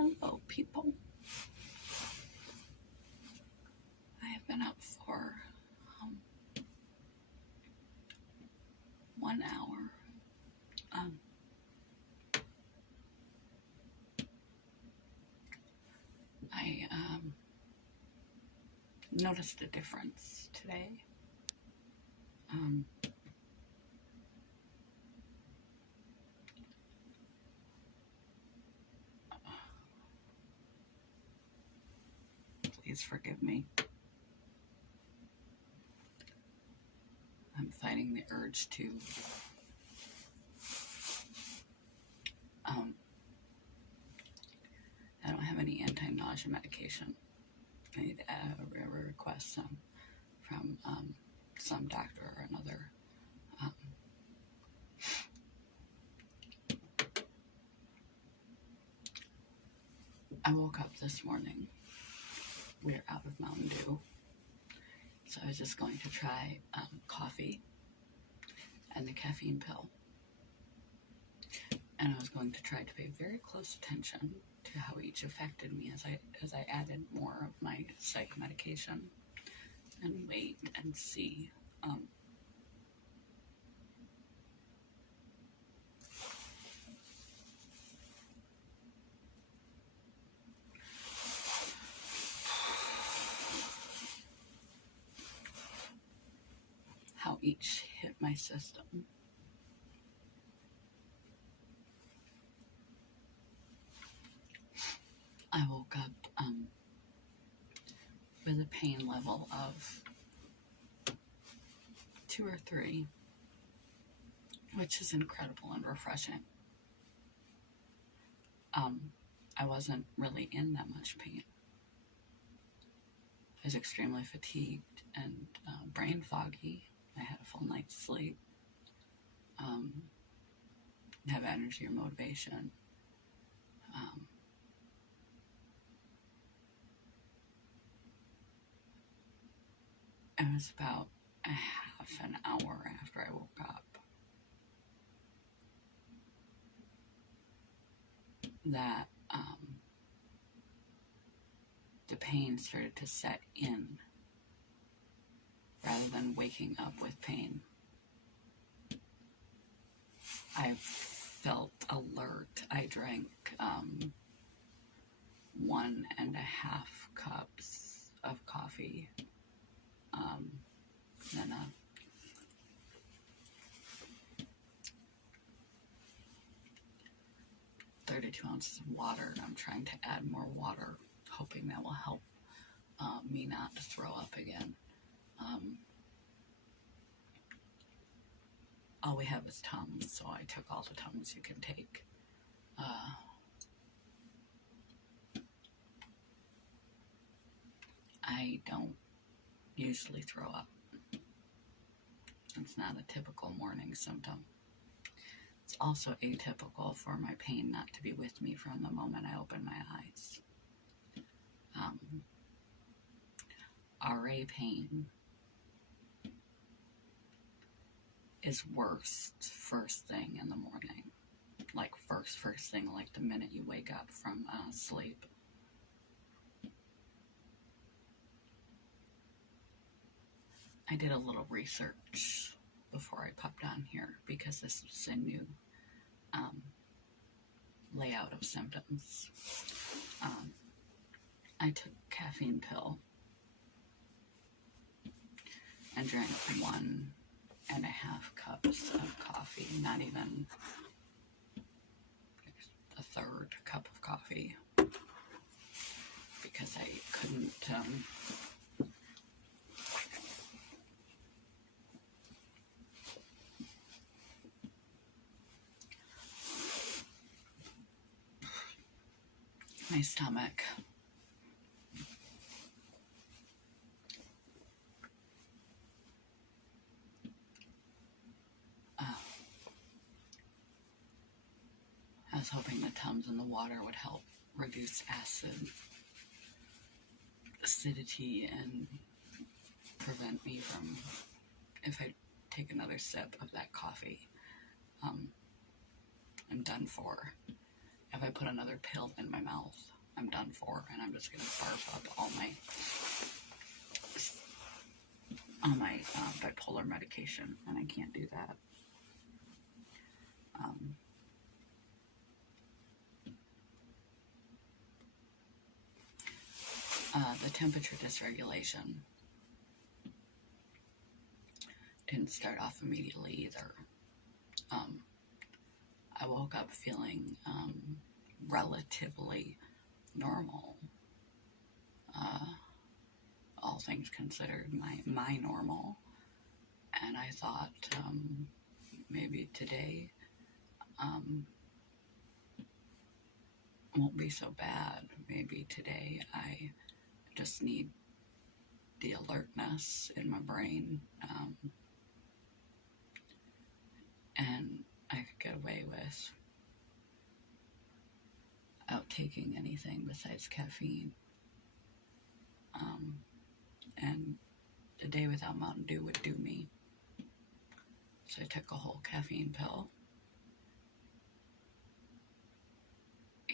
Hello, people. I have been up for 1 hour. I noticed a difference today. Please forgive me. I'm fighting the urge to I don't have any anti-nausea medication. I need to request some from some doctor or another. I woke up this morning. We're out of Mountain Dew. So I was just going to try coffee and the caffeine pill. And I was going to try to pay very close attention to how each affected me as I added more of my psych medication, and wait and see. How each hit my system. I woke up with a pain level of 2 or 3, which is incredible and refreshing. I wasn't really in that much pain. I was extremely fatigued and brain foggy. I had a full night's sleep. Have energy or motivation. It was about a half an hour after I woke up that the pain started to set in rather than waking up with pain. I felt alert. I drank 1.5 cups of coffee, then 32 ounces of water. I'm trying to add more water, hoping that will help me not to throw up again. All we have is Tums, so I took all the Tums you can take. I don't usually throw up. It's not a typical morning symptom. It's also atypical for my pain not to be with me from the moment I open my eyes. RA pain is worst first thing in the morning. Like first thing, like the minute you wake up from sleep. I did a little research before I popped on here because this is a new layout of symptoms. I took a caffeine pill and drank 1.5 cups of coffee, not even a third cup of coffee, because I couldn't my stomach. I was hoping the Tums in the water would help reduce acidity and prevent me from, if I take another sip of that coffee, I'm done for. if I put another pill in my mouth, I'm done for, and I'm just going to barf up all my bipolar medication, and I can't do that. The temperature dysregulation didn't start off immediately either. I woke up feeling relatively normal, all things considered, my normal, and I thought maybe today won't be so bad. Maybe today I just need the alertness in my brain, and I could get away without taking anything besides caffeine. And a day without Mountain Dew would do me. So I took a whole caffeine pill,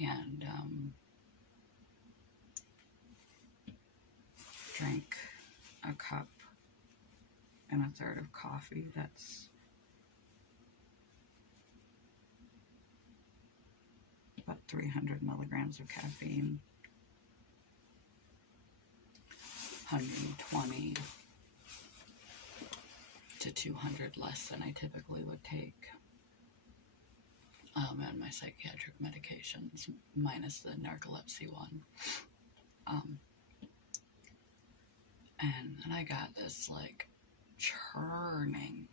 and drank a cup and a third of coffee. That's about 300 milligrams of caffeine, 120 to 200 less than I typically would take. And my psychiatric medications, minus the narcolepsy one. And then I got this like churning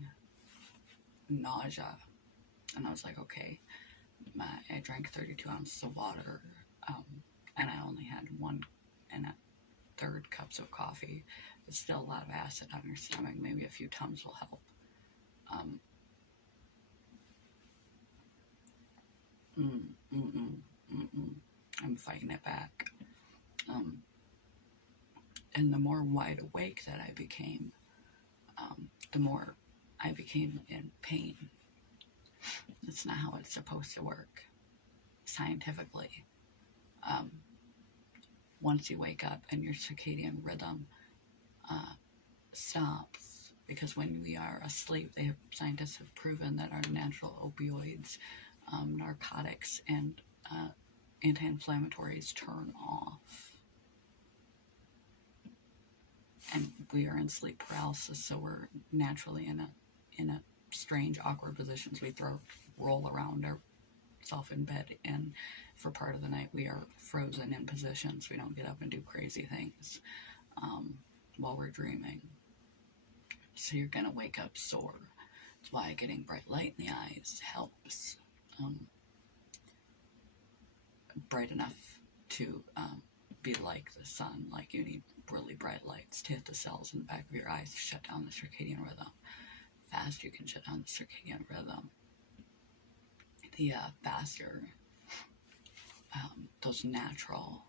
nausea, and I was like, okay, I drank 32 ounces of water, and I only had 1 1/3 cups of coffee. It's still a lot of acid on your stomach. Maybe a few Tums will help. I'm fighting it back. And the more wide awake that I became, the more I became in pain. That's not how it's supposed to work scientifically. Once you wake up and your circadian rhythm stops, because when we are asleep, scientists have proven that our natural opioids, narcotics, and anti-inflammatories turn off. And we are in sleep paralysis, so we're naturally in a strange, awkward positions. We roll around ourselves in bed, and for part of the night we are frozen in positions. We don't get up and do crazy things while we're dreaming. So you're gonna wake up sore. That's why getting bright light in the eyes helps. Bright enough to be like the sun. Like, you need really bright lights to hit the cells in the back of your eyes to shut down the circadian rhythm. Fast you can shut down the circadian rhythm, the faster those natural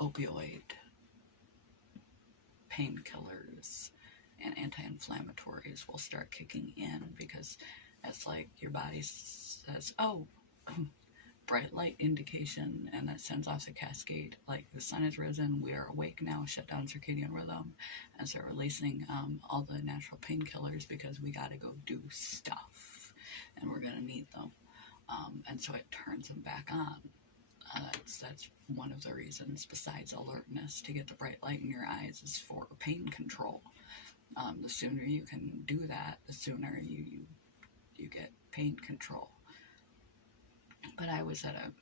opioid painkillers and anti-inflammatories will start kicking in, because it's like your body says, oh, bright light indication, and that sends off the cascade, like the sun has risen, we are awake now, shut down circadian rhythm, and start releasing all the natural painkillers, because we got to go do stuff, and we're going to need them, and so it turns them back on. That's one of the reasons, besides alertness, to get the bright light in your eyes, is for pain control. The sooner you can do that, the sooner you get pain control. But I was at a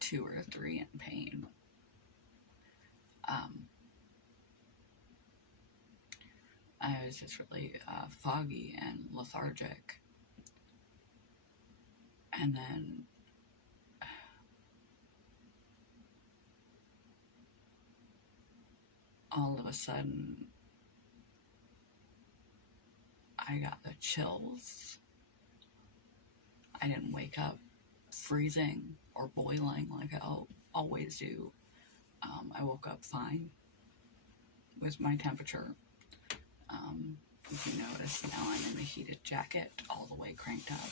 2 or 3 in pain. I was just really foggy and lethargic. And then all of a sudden, I got the chills. I didn't wake up freezing or boiling like I always do. I woke up fine with my temperature. If you notice, now I'm in the heated jacket all the way cranked up.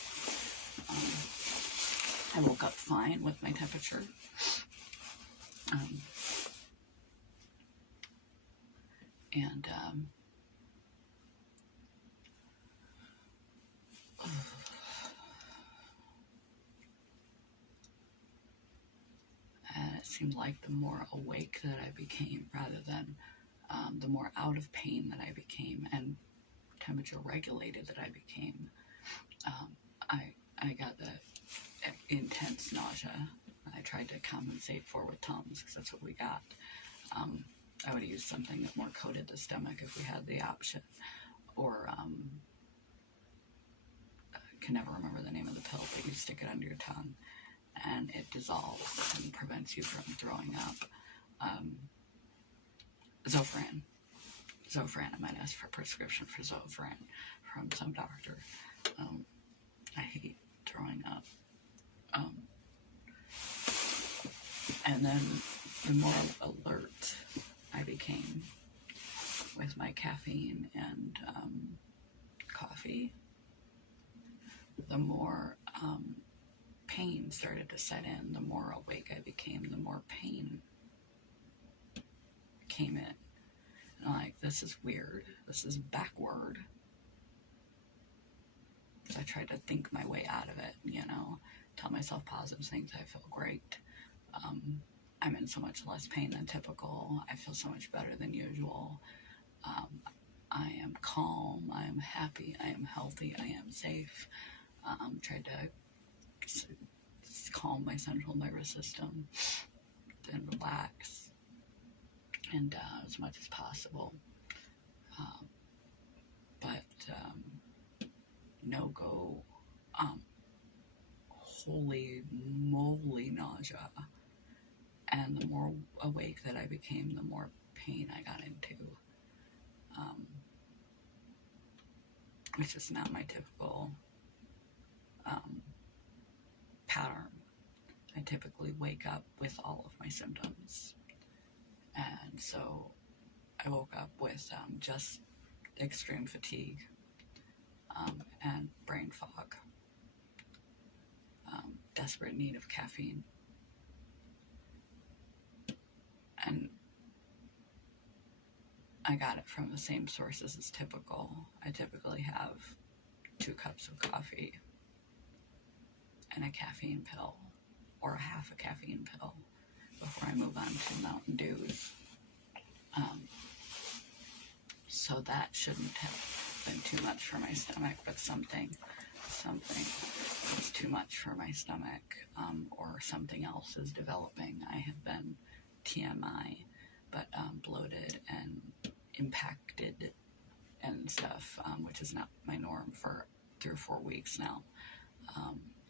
I woke up fine with my temperature. And it seemed like the more awake that I became, rather than the more out of pain that I became and temperature regulated that I became, I got the intense nausea. I tried to compensate for with Tums because that's what we got. I would have used something that more coated the stomach if we had the option, or I can never remember the name of the pill, but you stick it under your tongue and it dissolves and prevents you from throwing up. Zofran. I might ask for a prescription for Zofran from some doctor. I hate throwing up. And then the more alert I became with my caffeine and coffee, the more pain started to set in. The more awake I became, the more pain came in. And I'm like, this is weird. This is backward. So I tried to think my way out of it, you know, tell myself positive things. I feel great. I'm in so much less pain than typical. I feel so much better than usual. I am calm. I am happy. I am healthy. I am safe. Tried to calm my central nervous system and relax, and as much as possible. But no-go, holy moly nausea. And the more awake that I became, the more pain I got into. Which is not my typical pattern. I typically wake up with all of my symptoms. And so I woke up with just extreme fatigue and brain fog. Desperate need of caffeine. And I got it from the same sources as typical. I typically have 2 cups of coffee and a caffeine pill, or half a caffeine pill, before I move on to Mountain Dews. So that shouldn't have been too much for my stomach, but something is too much for my stomach, or something else is developing. I have been TMI, but bloated and impacted and stuff, which is not my norm for 3 or 4 weeks now.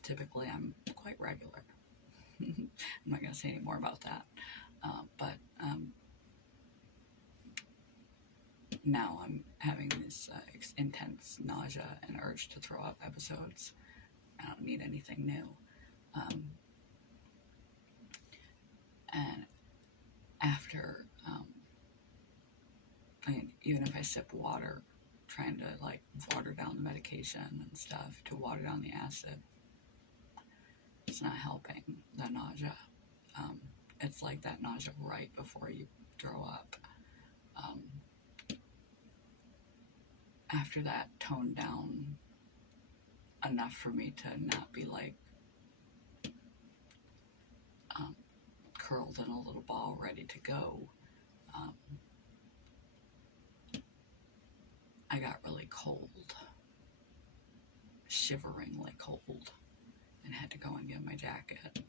Typically I'm quite regular. I'm not going to say any more about that, but now I'm having this intense nausea and urge to throw up episodes. I don't need anything new. And after, even if I sip water, trying to like water down the medication and stuff, to water down the acid, it's not helping the nausea. It's like that nausea right before you throw up. After that toned down enough for me to not be like curled in a little ball ready to go, I got really cold, shiveringly cold, and had to go and get my jacket.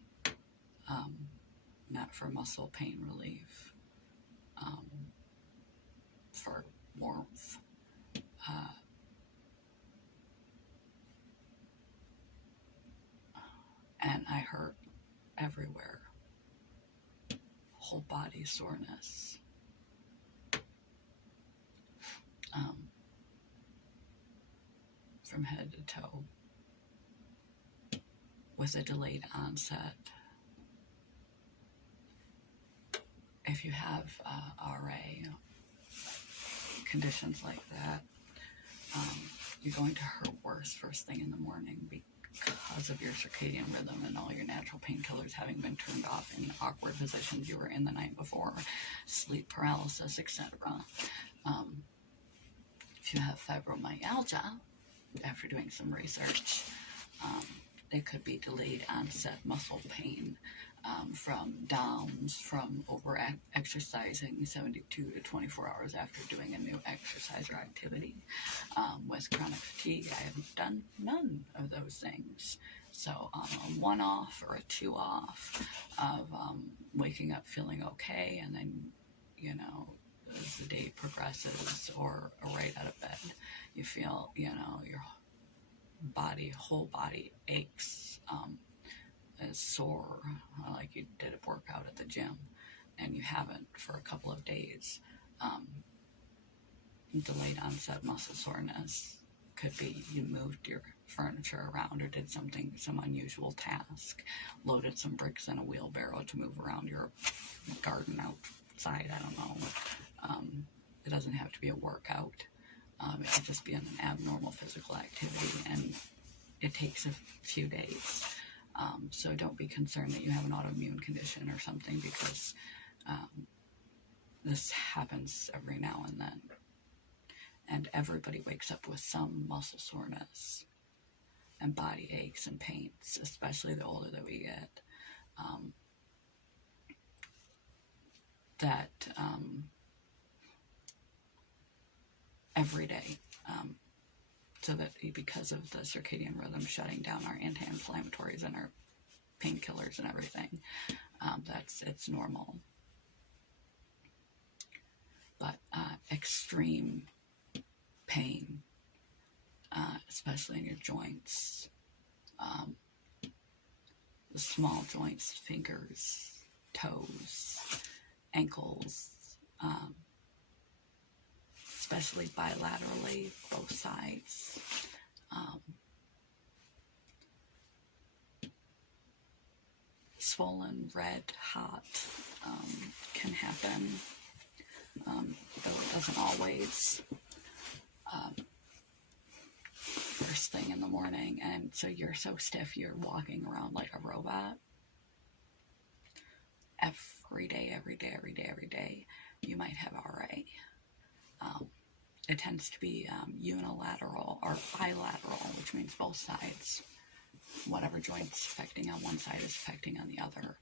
Not for muscle pain relief, for warmth. And I hurt everywhere. Whole body soreness. From head to toe. With a delayed onset. If you have RA, conditions like that, you're going to hurt worse first thing in the morning because of your circadian rhythm and all your natural painkillers having been turned off in awkward positions you were in the night before, sleep paralysis, etc. If you have fibromyalgia, after doing some research, it could be delayed onset muscle pain from DOMS, from over-exercising 72 to 24 hours after doing a new exercise or activity. With chronic fatigue, I have done none of those things. So a one-off or a two-off of waking up feeling okay, and then, you know, as the day progresses, or right out of bed, you feel, you know, your whole body aches, is sore, like you did a workout at the gym, and you haven't for a couple of days. Delayed onset muscle soreness could be you moved your furniture around or did some unusual task, loaded some bricks in a wheelbarrow to move around your garden outside, I don't know. It doesn't have to be a workout. It could just be an abnormal physical activity, and it takes a few days. So don't be concerned that you have an autoimmune condition or something, because this happens every now and then. And everybody wakes up with some muscle soreness and body aches and pains, especially the older that we get. Every day. So that because of the circadian rhythm shutting down our anti-inflammatories and our painkillers and everything, it's normal. But extreme pain, especially in your joints, the small joints, fingers, toes, ankles, especially bilaterally, both sides. Swollen, red, hot can happen, though it doesn't always. First thing in the morning, and so you're so stiff you're walking around like a robot. Every day, you might have RA. It tends to be unilateral or bilateral, which means both sides. Whatever joint's affecting on one side is affecting on the other.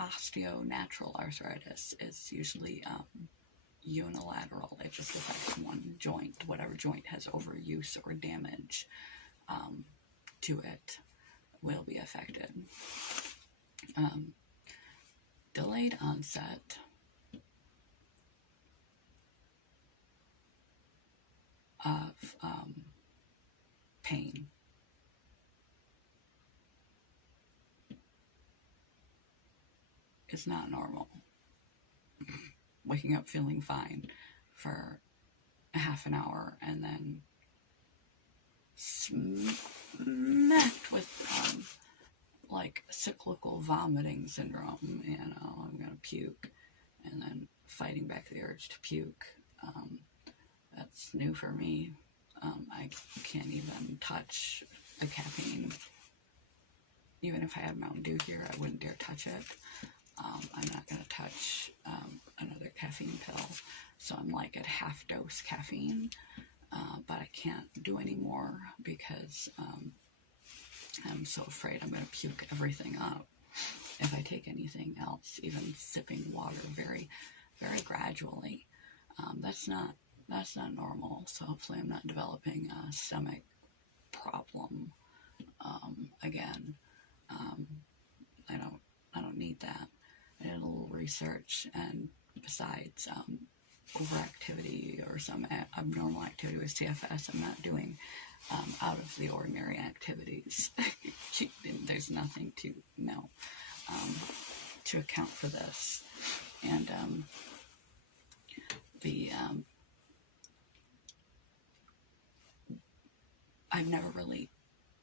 Osteonatural arthritis is usually unilateral. It just affects one joint. Whatever joint has overuse or damage to it will be affected. Delayed onset of pain is not normal. Waking up feeling fine for a half an hour and then smacked with like cyclical vomiting syndrome, you know, I'm gonna puke, and then fighting back the urge to puke. That's new for me. I can't even touch the caffeine. Even if I had Mountain Dew here, I wouldn't dare touch it. I'm not going to touch another caffeine pill. So I'm like at half dose caffeine, but I can't do any more because I'm so afraid I'm going to puke everything up if I take anything else, even sipping water very, very gradually. That's not normal. So hopefully I'm not developing a stomach problem again. I don't need that. I did a little research, and besides overactivity or some abnormal activity with CFS, I'm not doing out of the ordinary activities. There's nothing to know to account for this. And I've never really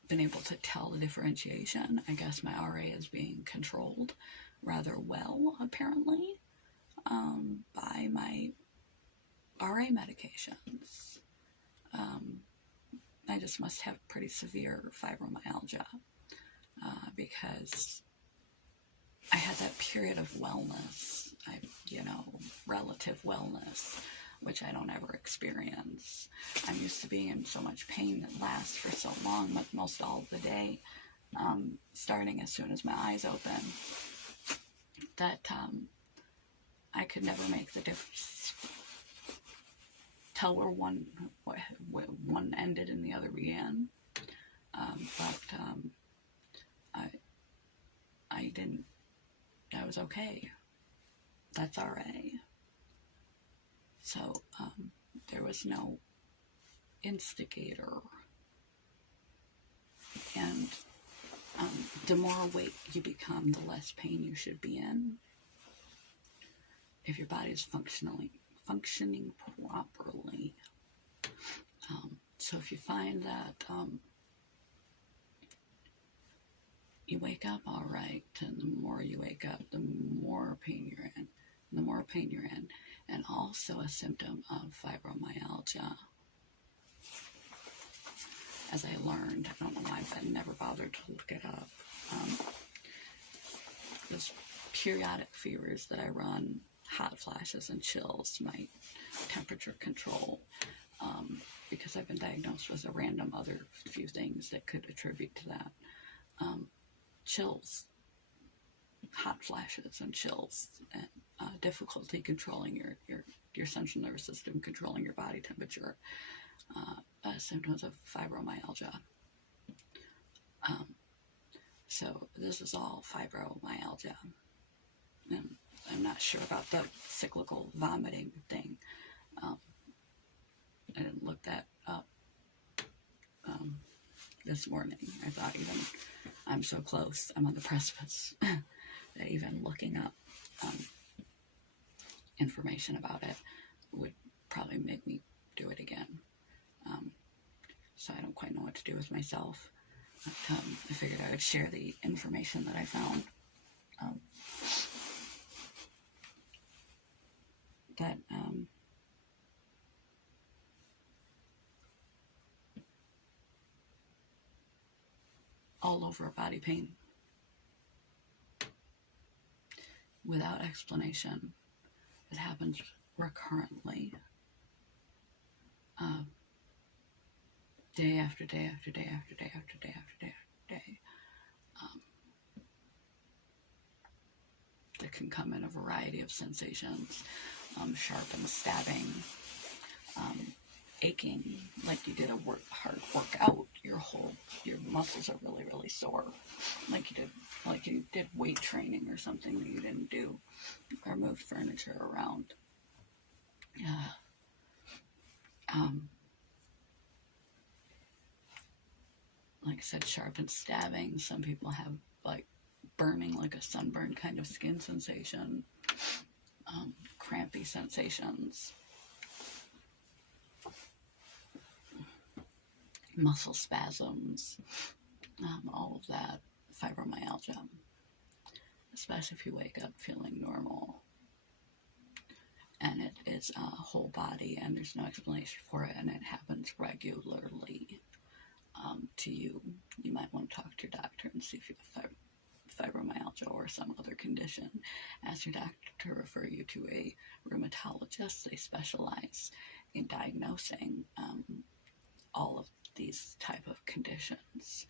been able to tell the differentiation. I guess my RA is being controlled rather well, apparently, by my RA medications. I just must have pretty severe fibromyalgia, because I had that period of wellness, relative wellness, which I don't ever experience. I'm used to being in so much pain that lasts for so long, like most all of the day, starting as soon as my eyes open, that I could never make the difference, tell where one ended and the other began. I was okay. That's alright. So, there was no instigator. And the more awake you become, the less pain you should be in. If your body is functioning properly. So if you find that you wake up all right, and the more you wake up, the more pain you're in. The more pain you're in. And also a symptom of fibromyalgia. As I learned, I don't know why I've never bothered to look it up. Those periodic fevers that I run, hot flashes and chills, my temperature control, because I've been diagnosed with a random other few things that could attribute to that. Chills, hot flashes and chills, and difficulty controlling your central nervous system, controlling your body temperature, symptoms of fibromyalgia. So this is all fibromyalgia. And I'm not sure about the cyclical vomiting thing. I didn't look that up this morning. I thought I'm so close, I'm on the precipice, that even looking up information about it would probably make me do it again. So I don't quite know what to do with myself. But, I figured I would share the information that I found. That all over body pain, without explanation. It happens recurrently, day after day after day after day after day after day after day. That can come in a variety of sensations, sharp and stabbing, aching, like you did a hard workout, your muscles are really, really sore, like you did weight training or something that you didn't do, or moved furniture around. Like I said, sharp and stabbing. Some people have like burning, like a sunburn kind of skin sensation, crampy sensations, muscle spasms, all of that, fibromyalgia, especially if you wake up feeling normal. And it is a whole body, and there's no explanation for it, and it happens regularly to you. You might want to talk to your doctor and see if you have fibromyalgia or some other condition. Ask your doctor to refer you to a rheumatologist. They specialize in diagnosing all of these type of conditions.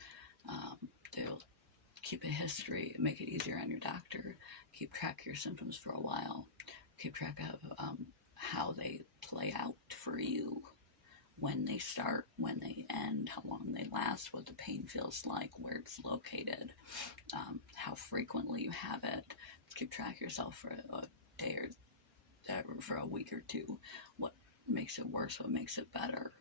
They'll keep a history, make it easier on your doctor, keep track of your symptoms for a while, keep track of how they play out for you, when they start, when they end, how long they last, what the pain feels like, where it's located, how frequently you have it. Just keep track of yourself for a day or for a week or two. What makes it worse, what makes it better,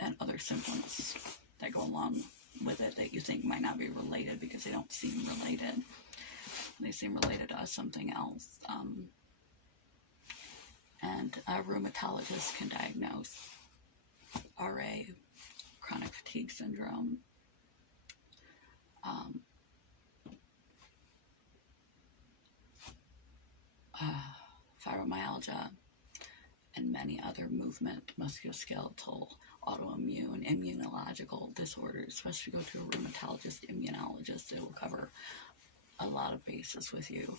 and other symptoms that go along with it that you think might not be related because they don't seem related. They seem related to something else. And a rheumatologist can diagnose RA, chronic fatigue syndrome, fibromyalgia, and many other movement, musculoskeletal, autoimmune, immunological disorders, especially go to a rheumatologist, immunologist. It will cover a lot of bases with you.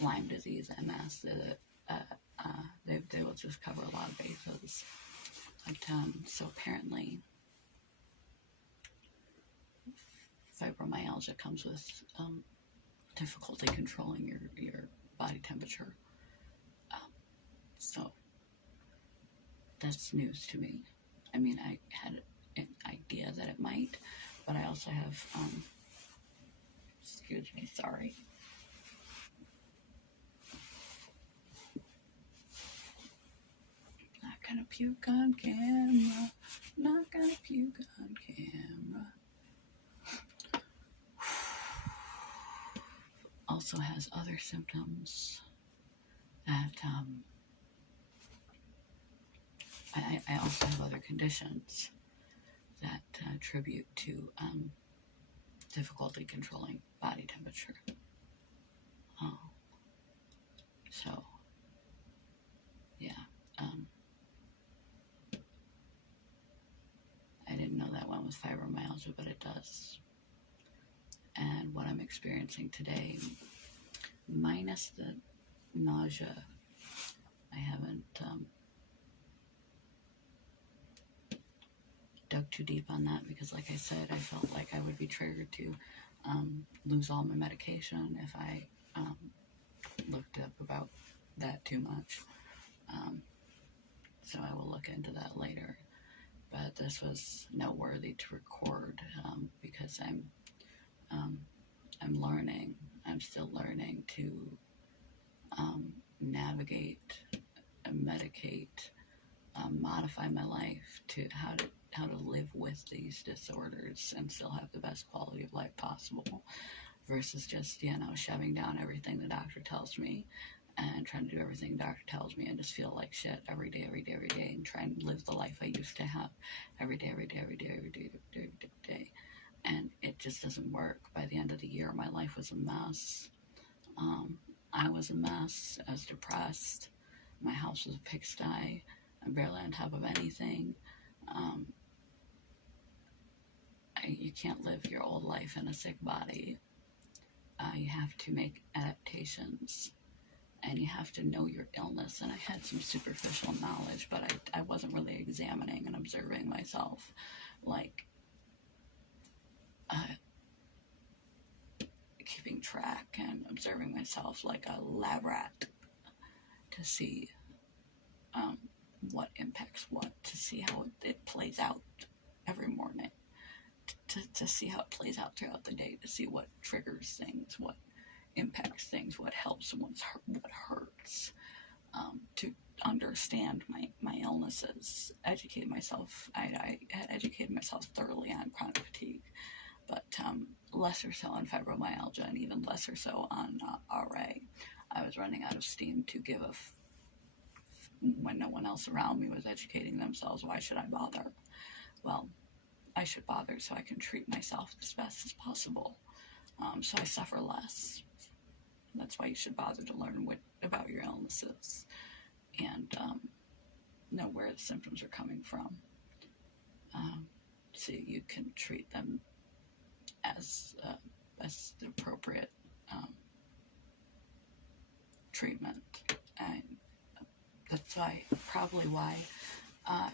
Lyme disease, MS, they will just cover a lot of bases. But, so apparently, fibromyalgia comes with difficulty controlling your body temperature. So that's news to me. I mean, I had an idea that it might, but I also have, excuse me, sorry. Not gonna puke on camera. Not gonna puke on camera. Also has other symptoms that, I also have other conditions that attribute to difficulty controlling body temperature. So, yeah. I didn't know that one was fibromyalgia, but it does. And what I'm experiencing today, minus the nausea, I haven't dug too deep on that because, like I said, I felt like I would be triggered to lose all my medication if I looked up about that too much. So I will look into that later. But this was noteworthy to record because I'm learning. I'm still learning to navigate, medicate, modify my life to how to live with these disorders and still have the best quality of life possible, versus just, shoving down everything the doctor tells me and trying to do everything the doctor tells me and just feel like shit every day, and try and live the life I used to have every day. And it just doesn't work. By the end of the year, my life was a mess. I was a mess. I was depressed. My house was a pigsty. I'm barely on top of anything. You can't live your old life in a sick body. You have to make adaptations, and you have to know your illness. And I had some superficial knowledge, but I wasn't really examining and observing myself, like keeping track and observing myself like a lab rat to see what impacts what, to see how it plays out every morning, to see how it plays out throughout the day, to see what triggers things, what impacts things, what helps and what hurts, to understand my illnesses, educate myself. I had educated myself thoroughly on chronic fatigue, but lesser so on fibromyalgia, and even lesser so on RA. I was running out of steam to give when no one else around me was educating themselves. Why should I bother? Well, I should bother so I can treat myself as best as possible, so I suffer less. That's why you should bother to learn about your illnesses and know where the symptoms are coming from, so you can treat them as the appropriate treatment. And that's probably why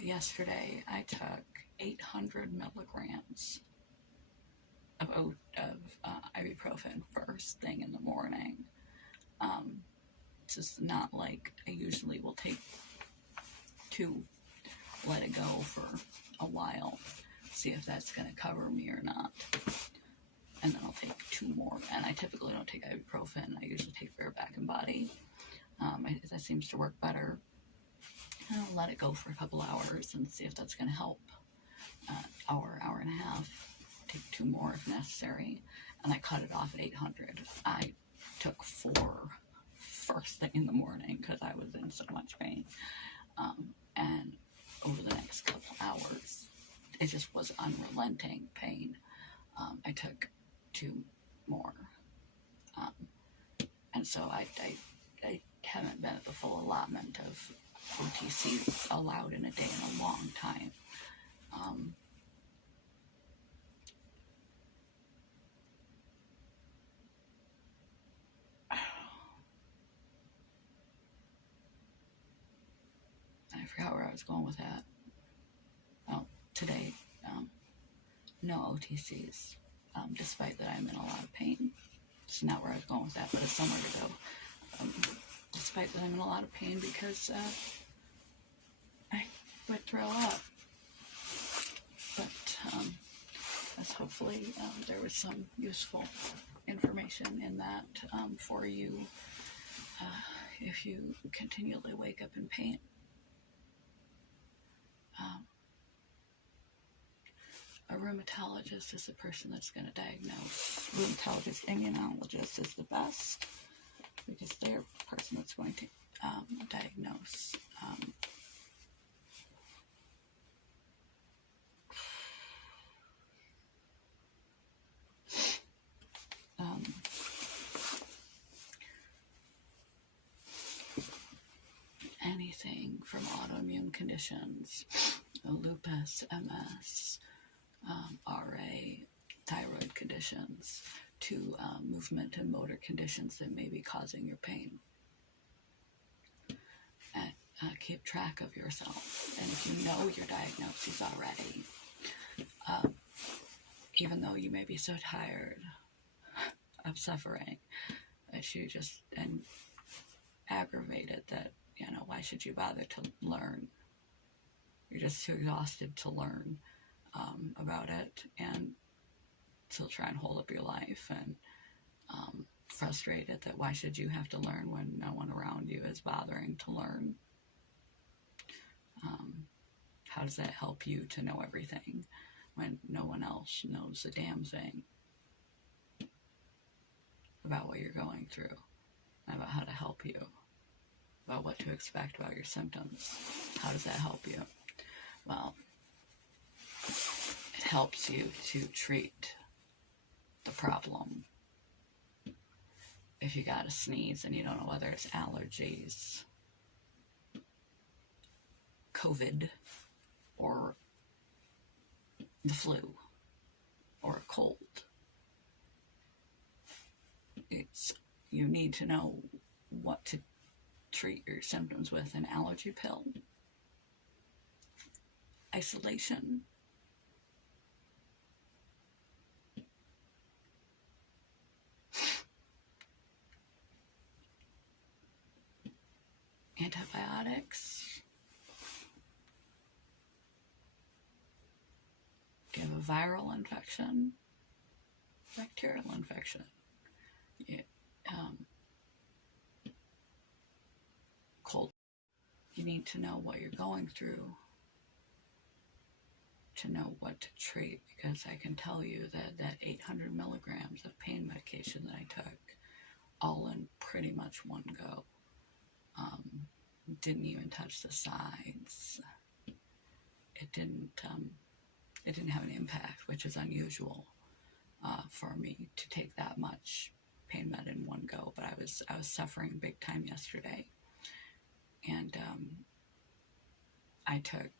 yesterday I took 800 milligrams of ibuprofen first thing in the morning. It's just not like I usually will take to let it go for a while, see if that's going to cover me or not. And then I'll take 2 more. And I typically don't take ibuprofen. I usually take back and body. That seems to work better. And I'll let it go for a couple hours and see if that's going to help. Hour and a half. Take 2 more if necessary. And I cut it off at 800. I took 4 first thing in the morning because I was in so much pain. And over the next couple hours, it just was unrelenting pain. I took 2 more. And so I haven't been at the full allotment of OTCs allowed in a day in a long time. I forgot where I was going with that. Oh, today, no OTCs, despite that I'm in a lot of pain. It's not where I was going with that, but it's somewhere to go. Despite that I'm in a lot of pain because I would throw up. But as hopefully there was some useful information in that for you if you continually wake up in pain. A rheumatologist is the person that's going to diagnose. Rheumatologist, immunologist is the best because they're the person that's going to diagnose. Anything from autoimmune conditions, lupus, MS, RA, thyroid conditions, to movement and motor conditions that may be causing your pain. And keep track of yourself. And if you know your diagnoses already, even though you may be so tired of suffering that you just and aggravated that, why should you bother to learn? You're just too exhausted to learn about it, and still try and hold up your life, and frustrated that why should you have to learn when no one around you is bothering to learn? How does that help you to know everything when no one else knows a damn thing about what you're going through, about how to help you, about what to expect about your symptoms? How does that help you? Well, it helps you to treat the problem. If you got a sneeze and you don't know whether it's allergies, COVID, or the flu, or a cold, you need to know what to treat your symptoms with: an allergy pill, isolation, antibiotics, do you have a viral infection, bacterial infection, cold. You need to know what you're going through to know what to treat, because I can tell you that 800 milligrams of pain medication that I took, all in pretty much one go, didn't even touch the sides. It didn't have an impact, which is unusual for me to take that much pain med in one go. But I was suffering big time yesterday, and I took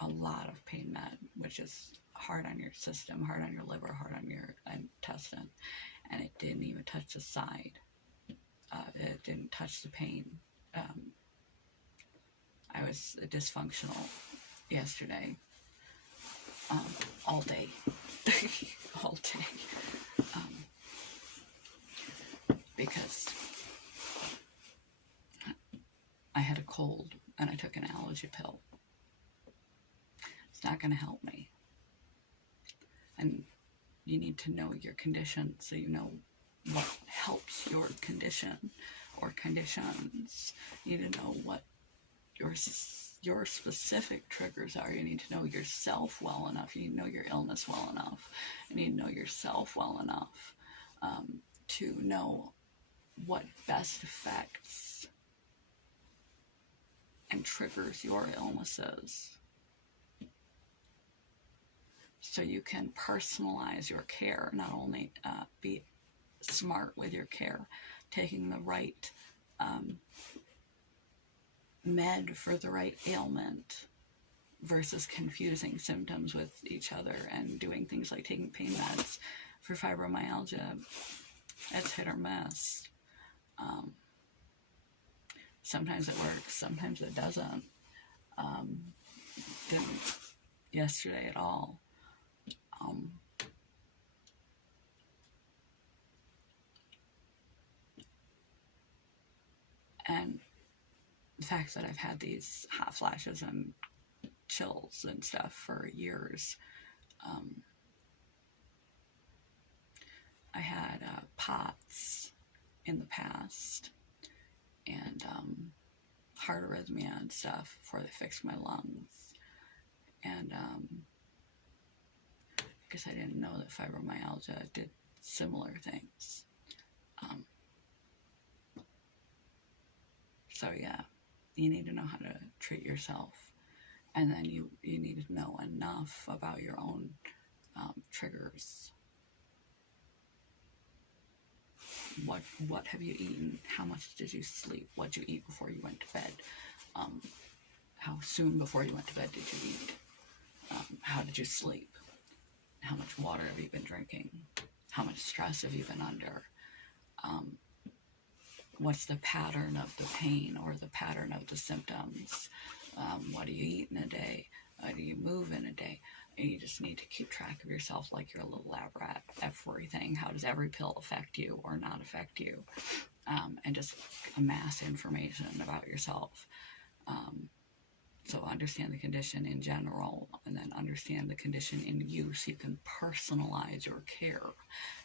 a lot of pain med, which is hard on your system, hard on your liver, hard on your intestine, and it didn't even touch the side. It didn't touch the pain. I was dysfunctional yesterday, all day, all day, because I had a cold and I took an allergy pill. It's not going to help me. And you need to know your condition so you know what helps your condition or conditions. You need to know what your specific triggers are. You need to know yourself well enough. You need to know your illness well enough. You need to know yourself well enough to know what best affects and triggers your illnesses, so you can personalize your care, not only be smart with your care, taking the right med for the right ailment versus confusing symptoms with each other and doing things like taking pain meds. For fibromyalgia, it's hit or miss. Sometimes it works, sometimes it doesn't. Didn't yesterday at all. And the fact that I've had these hot flashes and chills and stuff for years. I had POTS in the past and heart arrhythmia and stuff before they fixed my lungs. And because I didn't know that fibromyalgia did similar things. So yeah, you need to know how to treat yourself. And then you need to know enough about your own triggers. What have you eaten? How much did you sleep? What did you eat before you went to bed? How soon before you went to bed did you eat? How did you sleep? How much water have you been drinking? How much stress have you been under? What's the pattern of the pain or the pattern of the symptoms? What do you eat in a day? What do you move in a day? And you just need to keep track of yourself like you're a little lab rat. Everything. How does every pill affect you or not affect you? And just amass information about yourself. So understand the condition in general, and then understand the condition in you so you can personalize your care,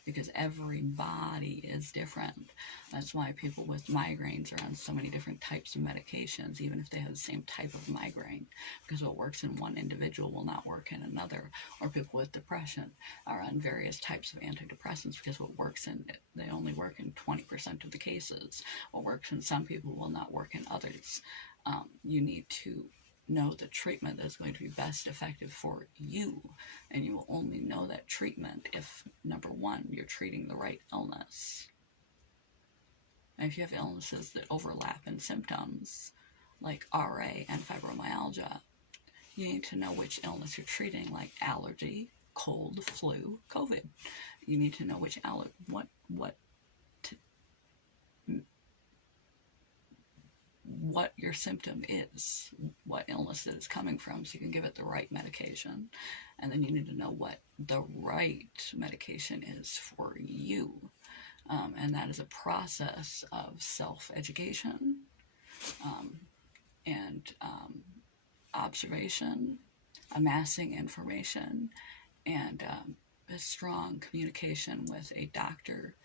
because every body is different. That's why people with migraines are on so many different types of medications, even if they have the same type of migraine, because what works in one individual will not work in another. Or people with depression are on various types of antidepressants, because what works in it, they only work in 20% of the cases. What works in some people will not work in others. You need to know the treatment that's going to be best effective for you, and you will only know that treatment if, number one, you're treating the right illness. And if you have illnesses that overlap in symptoms, like RA and fibromyalgia, you need to know which illness you're treating, like allergy, cold, flu, COVID. You need to know which what your symptom is, what illness it is coming from, so you can give it the right medication. And then you need to know what the right medication is for you. And that is a process of self-education and observation, amassing information, and a strong communication with a doctor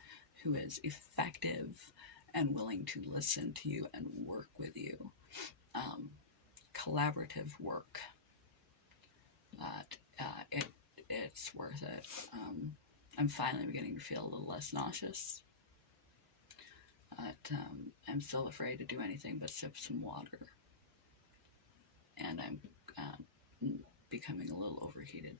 who is effective and willing to listen to you and work with you. Collaborative work. It's worth it. I'm finally beginning to feel a little less nauseous. But I'm still afraid to do anything but sip some water. And I'm becoming a little overheated.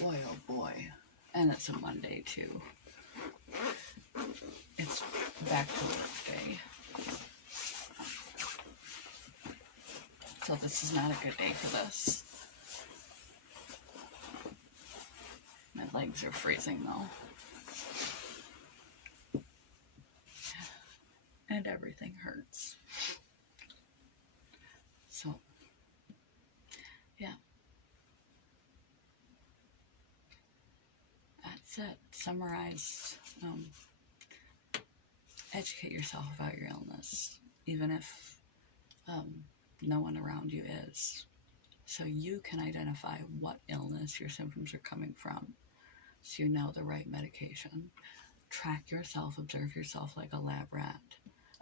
Boy, oh boy. And it's a Monday, too. It's back to work day. So this is not a good day for this. My legs are freezing, though. And everything hurts. So, yeah. That's it. Summarize. Educate yourself about your illness, even if no one around you is, so you can identify what illness your symptoms are coming from, so you know the right medication. Track yourself, observe yourself like a lab rat,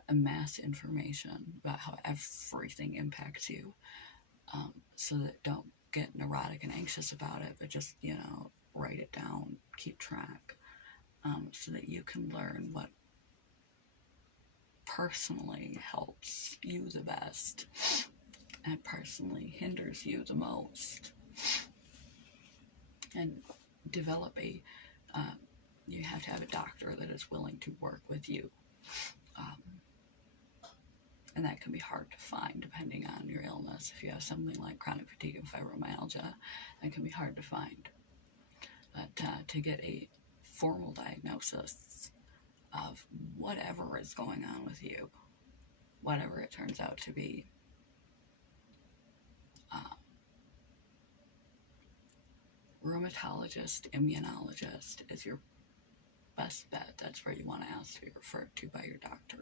amass information about how everything impacts you, so that don't get neurotic and anxious about it, but just, write it down, keep track, so that you can learn what personally helps you the best and personally hinders you the most, and develop a you have to have a doctor that is willing to work with you. And that can be hard to find depending on your illness. If you have something like chronic fatigue and fibromyalgia, that can be hard to find. But to get a formal diagnosis of whatever is going on with you, whatever it turns out to be, rheumatologist, immunologist is your best bet. That's where you want to ask to be referred to by your doctor.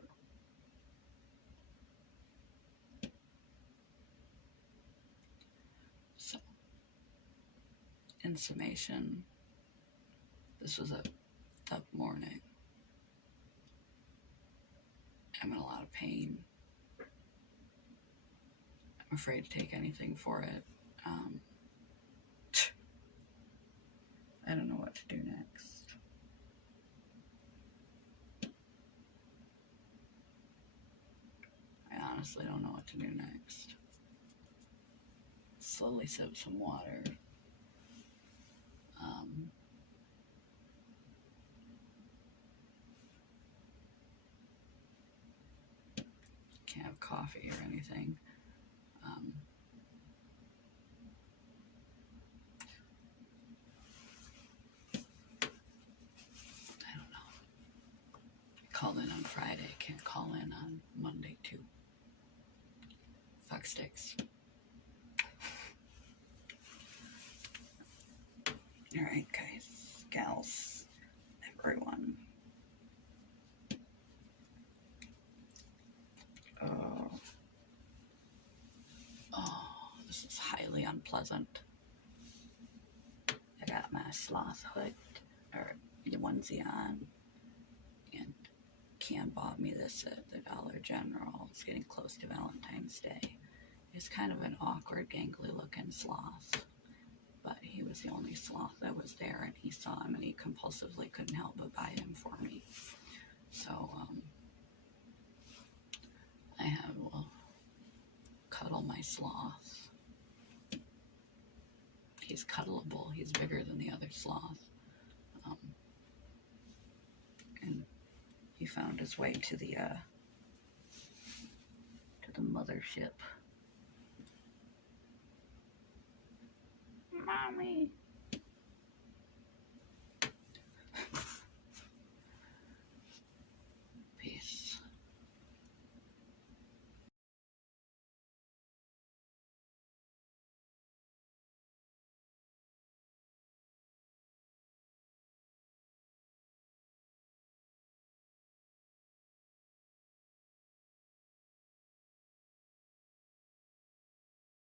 So, in summation, this was a tough morning. I'm in a lot of pain. I'm afraid to take anything for it. I don't know what to do next. I honestly don't know what to do next. Slowly sip some water. Can't have coffee or anything. I don't know. Called in on Friday. Can't call in on Monday too. Fuck sticks. Alright, guys, gals, everyone. This is highly unpleasant. I got my sloth hood, or onesie on, and Cam bought me this at the Dollar General. It's getting close to Valentine's Day. He's kind of an awkward, gangly looking sloth, but he was the only sloth that was there, and he saw him and he compulsively couldn't help but buy him for me. So, I will cuddle my sloth. He's cuddleable. He's bigger than the other sloth. And he found his way to the mothership. Mommy.